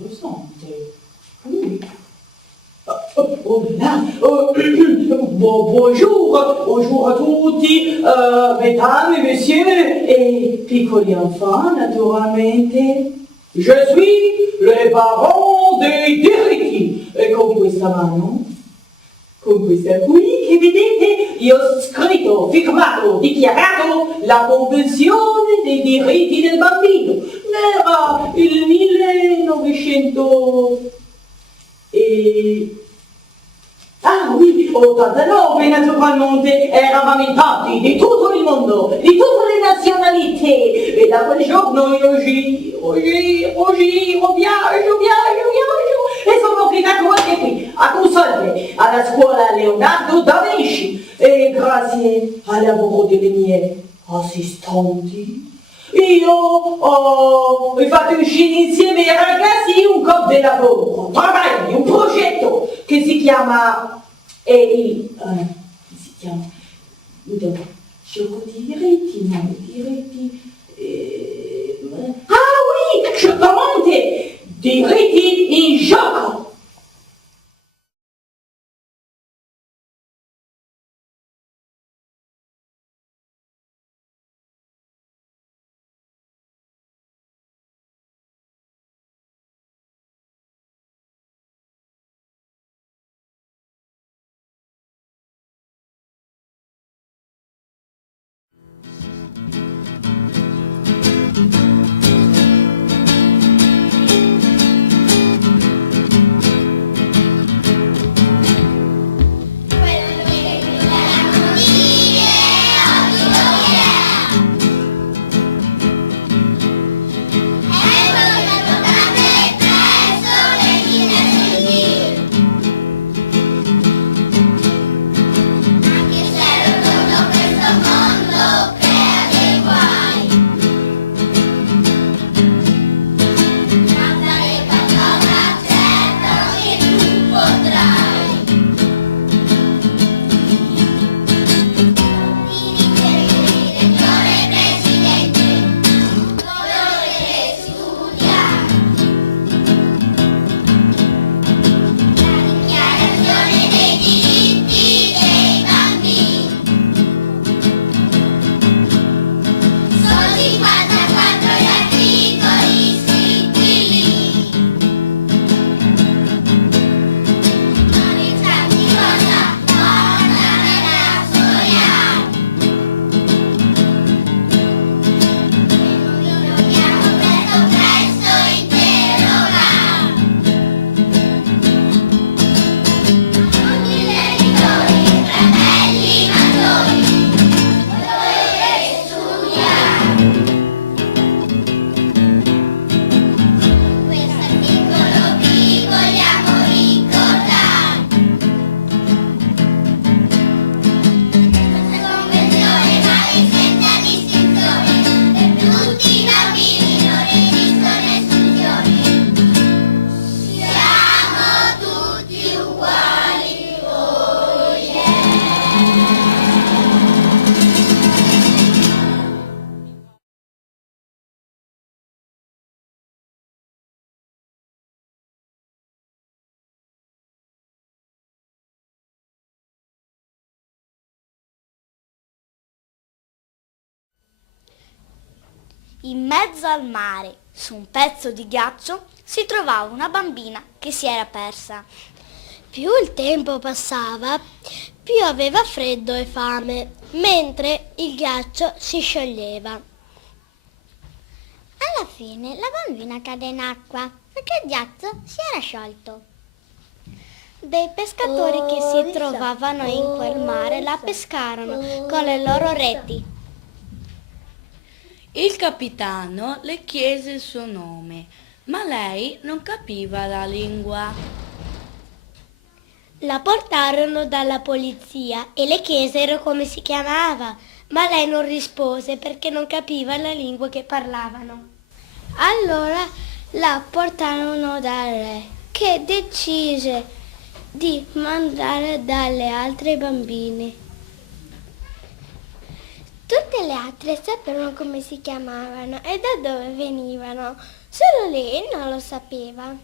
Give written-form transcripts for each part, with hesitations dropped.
Interessante. Oui. Bonjour à tutti, mesdames et messieurs, et piccoli enfants, naturalmente. Je suis le baron dei diritti, e con questa mano, con questa qui che vedete, io ho scritto, firmato, dichiarato la Convenzione dei diritti del bambino. Era il 1900 Ah oui, 89 naturalmente, eravamo in tanti, di tutto il mondo, di tutte le nazionalità, e da quel giorno io giro, viaggio, e sono finito anche qui, a Consalve, alla scuola Leonardo da Vinci, e grazie al lavoro delle mie assistenti, io ho fatto uscire insieme ai ragazzi un corpo di lavoro, un travaglio, un progetto che si chiama gioco di diritti, no, ah oui, certamente, diritti in gioco. In mezzo al mare, su un pezzo di ghiaccio, si trovava una bambina che si era persa. Più il tempo passava, più aveva freddo e fame, mentre il ghiaccio si scioglieva. Alla fine la bambina cadde in acqua perché il ghiaccio si era sciolto. Dei pescatori che si trovavano in quel mare la pescarono con le loro reti. Il capitano le chiese il suo nome, ma lei non capiva la lingua. La portarono dalla polizia e le chiesero come si chiamava, ma lei non rispose perché non capiva la lingua che parlavano. Allora la portarono dal re, che decise di mandare dalle altre bambine. Tutte le altre sapevano come si chiamavano e da dove venivano, solo lei non lo sapeva.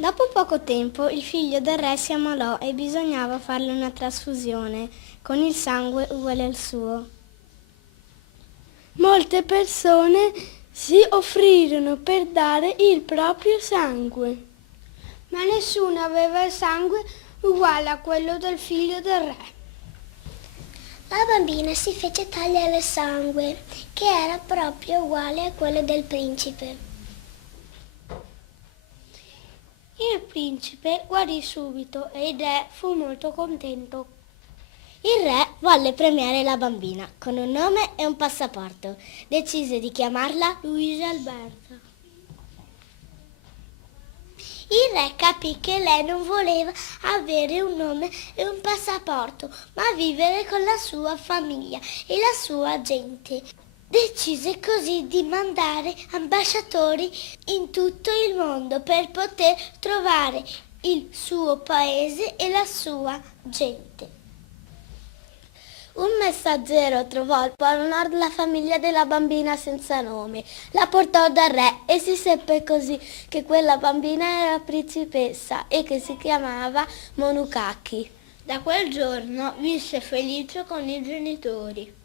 Dopo poco tempo il figlio del re si ammalò e bisognava farle una trasfusione con il sangue uguale al suo. Molte persone si offrirono per dare il proprio sangue, ma nessuno aveva il sangue uguale a quello del figlio del re. La bambina si fece tagliare il sangue, che era proprio uguale a quello del principe. Il principe guarì subito e il re fu molto contento. Il re volle premiare la bambina con un nome e un passaporto. Decise di chiamarla Luisa Alberta. Il re capì che lei non voleva avere un nome e un passaporto, ma vivere con la sua famiglia e la sua gente. Decise così di mandare ambasciatori in tutto il mondo per poter trovare il suo paese e la sua gente. Un messaggero trovò al Polo Nord la famiglia della bambina senza nome, la portò dal re e si seppe così che quella bambina era principessa e che si chiamava Monukaki. Da quel giorno visse felice con i genitori.